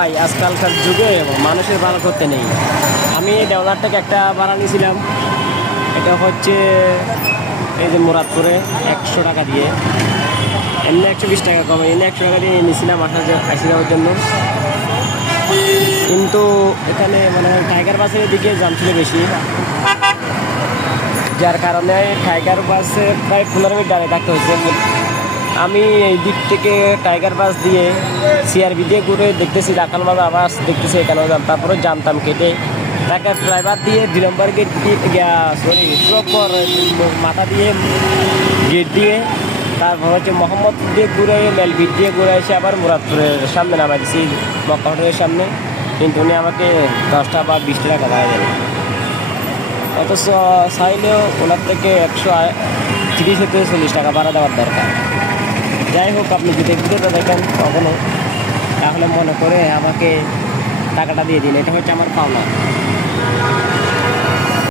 ভাই আজকালকার যুগে মানুষের ভালো করতে নেই। আমি দেওলার থেকে একটা ভাড়া নিয়েছিলাম। এটা হচ্ছে এই যে মুরাদপুরে 100 টাকা দিয়ে, এমনি 120 টাকা কমে, এমনি 100 টাকা দিয়ে নিয়েছিলাম আসা যাওয়ার জন্য। কিন্তু এখানে মানে টাইগার বাসের দিকে জাম ছিল বেশি, যার কারণে টাইগার বাসে প্রায় 15 মিনিট দাঁড়িয়ে থাকতে হয়েছে। আমি এই দিক থেকে টাইগার বাস দিয়ে সিআরবি দিয়ে ঘুরে দেখতেছি রাখালবাগ আবাস দেখতেছি এখানেও যাম, তারপরে জানতাম কেটে তাকে ড্রাইভার দিয়ে 2 নম্বর গেট দিয়ে সরি প্রপর মাথা দিয়ে গেট দিয়ে, তারপর হচ্ছে মোহাম্মদ দিয়ে ঘুরে মেলবিট দিয়ে ঘুরে এসে আবার মুরাদপুরের সামনে নামাই দিছি, মক্কা হোটেলের সামনে। কিন্তু উনি আমাকে 10টা বা 20টা টাকা ভাড়া দেন, অথচ চাইলেও ওনার থেকে 130 থেকে 40 টাকা ভাড়া দেওয়ার দরকার। যাই হোক, আপনি যদি ভিডিওটা দেখেন কখনো, তাহলে মনে করে আমাকে টাকাটা দিয়ে দিন, এটা হচ্ছে আমার পাওনা।